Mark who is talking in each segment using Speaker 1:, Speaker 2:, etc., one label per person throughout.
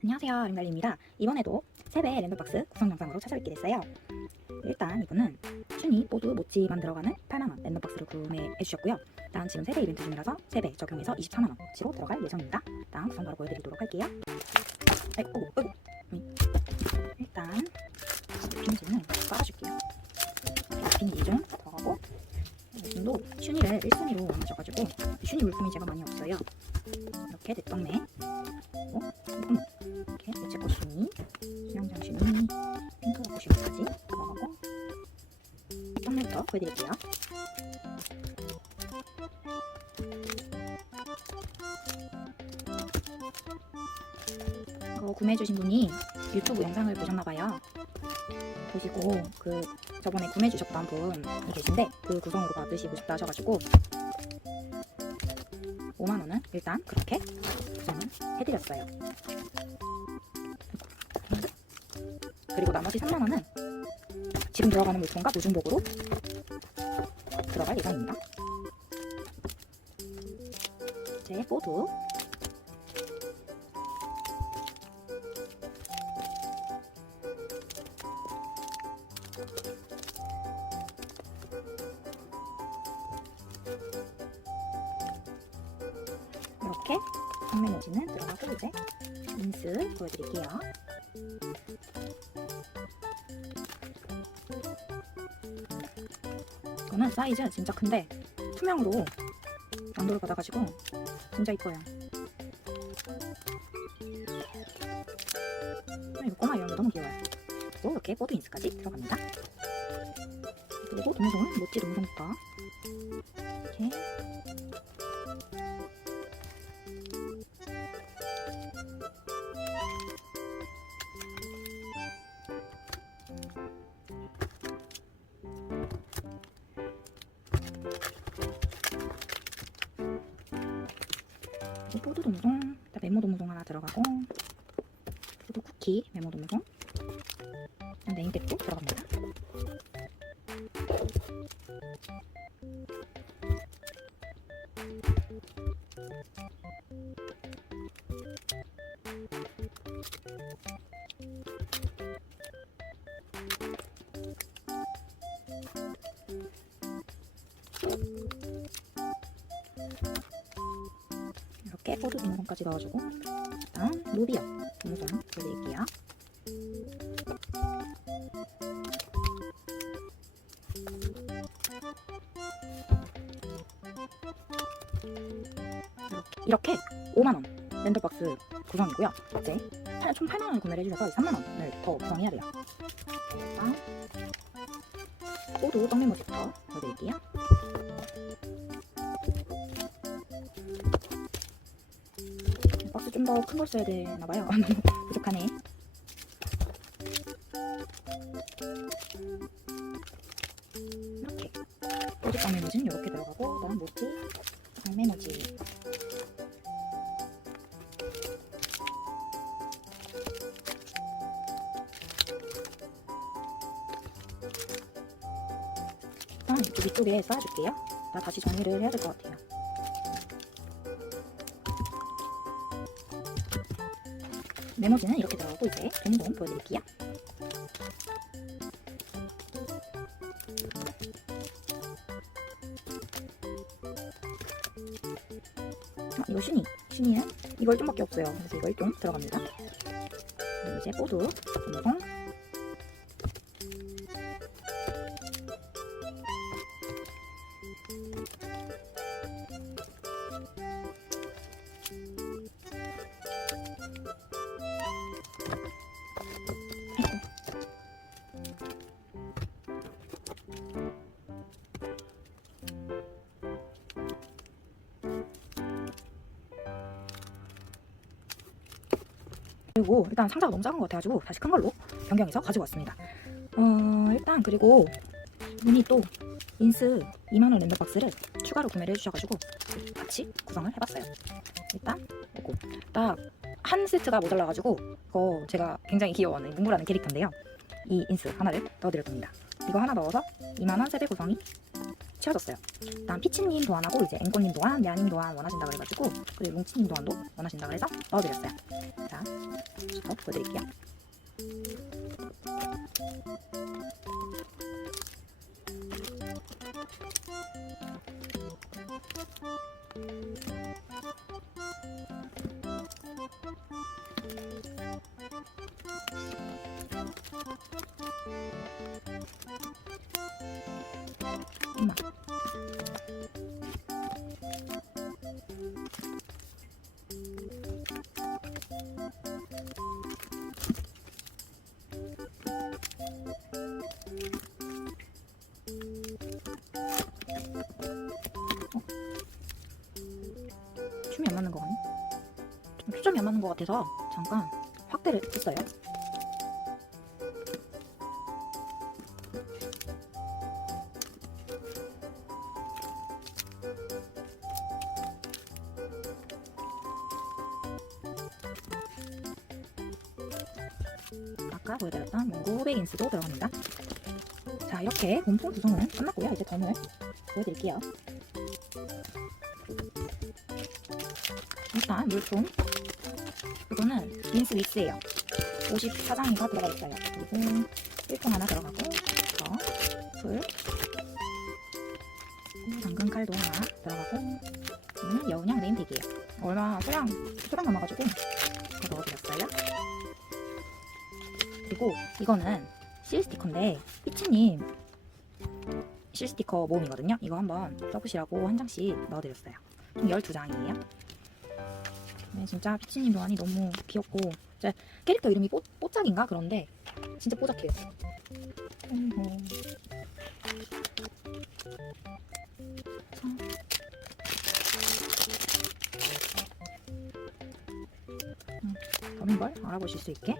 Speaker 1: 안녕하세요 링달리입니다. 이번에도 세배 랜덤박스 구성 영상으로 찾아뵙게 됐어요. 일단 이분은 슈니 모두 모찌만 들어가는 8만원 랜덤박스를 구매해 주셨고요. 일단 지금 세배 이벤트 중이라서 세배 적용해서 24만원치로 들어갈 예정입니다. 일단 구성 바로 보여드리도록 할게요. 아이고 어이구 음. 일단 비닐은 깔아줄게요. 비닐 2종 들어가고 이분도 슈니를 1순위로 원하셔가지고 슈니 물품이 제가 많이 없어요. 이렇게 넷동매 구매해주신 분이 유튜브 영상을 보셨나봐요. 보시고 그 저번에 구매해주셨던 분이 계신데 그 구성으로 받으시고 싶다 하셔가지고 5만 원은 일단 그렇게 구성을 해드렸어요. 그리고 나머지 3만 원은 지금 들어가는 물품과 무중복으로 들어갈 예정입니다. 제 보드 이렇게 판매모지는 들어가고 이제 인스 보여드릴게요. 이거는 사이즈 진짜 큰데 투명으로 양도를 받아가지고 진짜 이뻐요. 아, 이거 꼬마 이런 거 너무 귀여워요. 이렇게 보드 인스까지 들어갑니다. 그리고 동송은 모찌 동송부터 이렇게. 동송, 일단 메모 동송 하나 들어가고. 그리고 쿠키 메모 동송 이렇게 포도 동송까지 넣어주고 다음 루비어 동송 보여드릴게요. 이렇게, 이렇게 5만원 랜덤박스 구성이고요. 이제 차- 총 8만원을 구매를 해주셔서 3만원을 더 구성해야 돼요. 일단 모두 떡메모지부터 보여드릴게요. 박스 좀 더 큰 걸 써야 되나봐요. 부족하네. 위쪽에 쌓아줄게요. 나 다시 정리를 해야 될 것 같아요. 메모지는 이렇게 들어가고 이제 동동 보여드릴게요. 아, 이거 슈니. 슈니는 이걸 좀밖에 없어요. 그래서 이걸 좀 들어갑니다. 그리고 이제 보드, 동동, 그리고 일단 상자가 너무 작은 것 같아가지고 다시 큰 걸로 변경해서 가지고 왔습니다. 어 일단 그리고 분이 또 인스 2만원 랜덤박스를 추가로 구매를 해주셔가지고 같이 구성을 해봤어요. 일단 이거 딱한 세트가 모자라가지고 이거 제가 굉장히 귀여워하는 문구라는 캐릭터인데요. 이 인스 하나를 넣어드릴 겁니다. 이거 하나 넣어서 2만원 세배 구성이 채워졌어요. 일단 피치님 도안하고 이제 앵꼬님 도안, 야님 도안 원하신다 그래가지고 그리고 뭉치님 도안도 원하신다 그래서 넣어드렸어요. 자, 저 보여드릴게요. Thank you. 맞는 것 같아서 잠깐 확대를 했어요. 아까 보여드렸던 몽고 베인스도 들어갑니다. 자 이렇게 본품 구성은 끝났고요. 이제 덤을 보여드릴게요. 일단 물품 이거는 린스 믹스예요. 54장이가 들어가 있어요. 그리고 1통 하나 들어가고 저, 풀 그리고 당근 칼도 하나 들어가고 이거는 여운향 레인팩이에요. 얼마 소량 소량 남아가지고 이거 넣어드렸어요. 그리고 이거는 실 스티커인데 피치님 실 스티커 모음이거든요. 이거 한번 써보시라고 한 장씩 넣어드렸어요. 총 12장이에요. 네, 진짜 피치님 도안이 너무 귀엽고 진짜 캐릭터 이름이 뽀, 뽀짝인가 그런데 진짜 뽀짝해요. 음, 음, 걸 알아보실 수 있게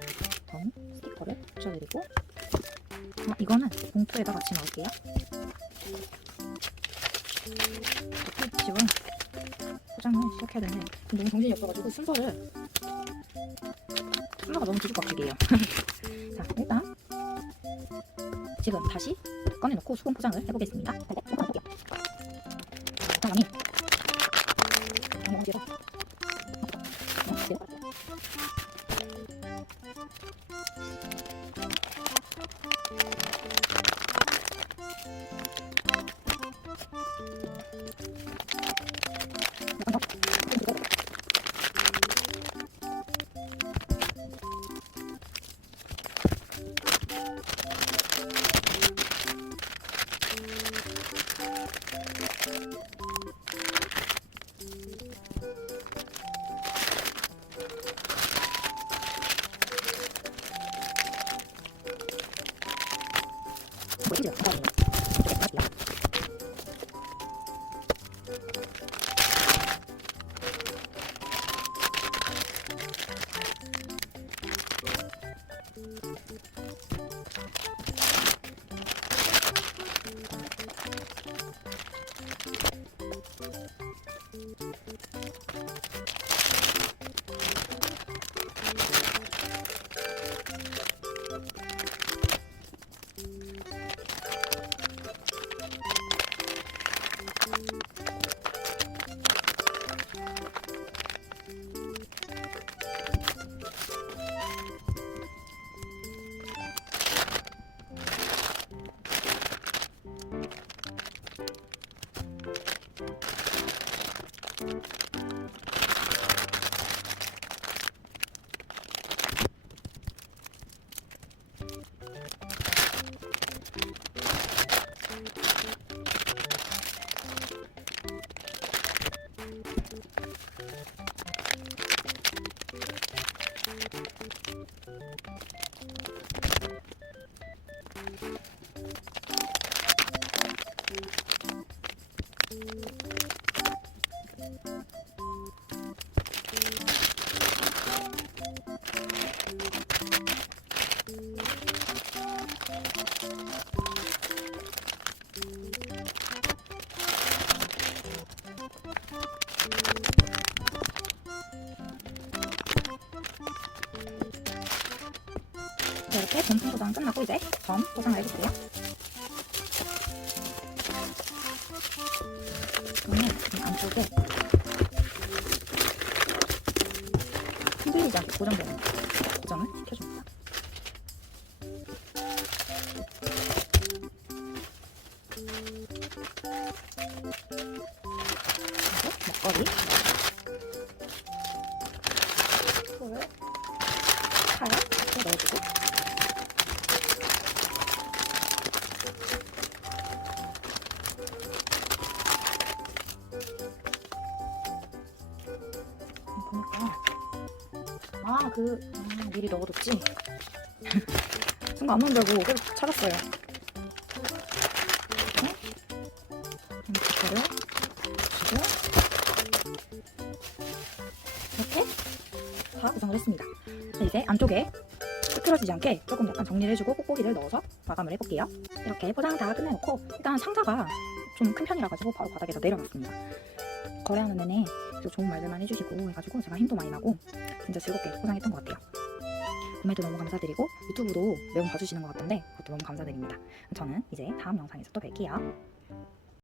Speaker 1: 덤 스티커를 붙여드리고 아, 이거는 봉투에다 같이 넣을게요. 포장을 시작해야 되는데 너무 정신이 없어가지고 순서를 순서가 너무 뒤죽박죽이에요. 자 일단 지금 다시 꺼내놓고 수분 포장을 해보겠습니다. 뒤에서 너무 뒤에서 뭐 지? 이쪽 이렇게 본품 포장 끝나고 이제 점 포장을 해줄게요. 이 안쪽에 흔들리지 않게 고정되는 고정을 시켜줍니다. 그리고 먹거리 보니까. 아그 아, 미리 넣어뒀지? 순간 안 넣는다고 계속 찾았어요. 주고 이렇게? 다 구성을 했습니다. 네, 이제 안쪽에 흐트러지지 않게 조금 약간 정리를 해주고 뽁뽁이를 넣어서 마감을 해볼게요. 이렇게 포장 다 끝내놓고 일단 상자가 좀 큰 편이라 가지고 바로 바닥에서 내려놨습니다. 거래하는 내내 또 좋은 말들만 해주시고 해가지고 제가 힘도 많이 나고 진짜 즐겁게 포장했던 것 같아요. 구매도 너무 감사드리고 유튜브도 매번 봐주시는 것 같던데 그것도 너무 감사드립니다. 저는 이제 다음 영상에서 또 뵐게요.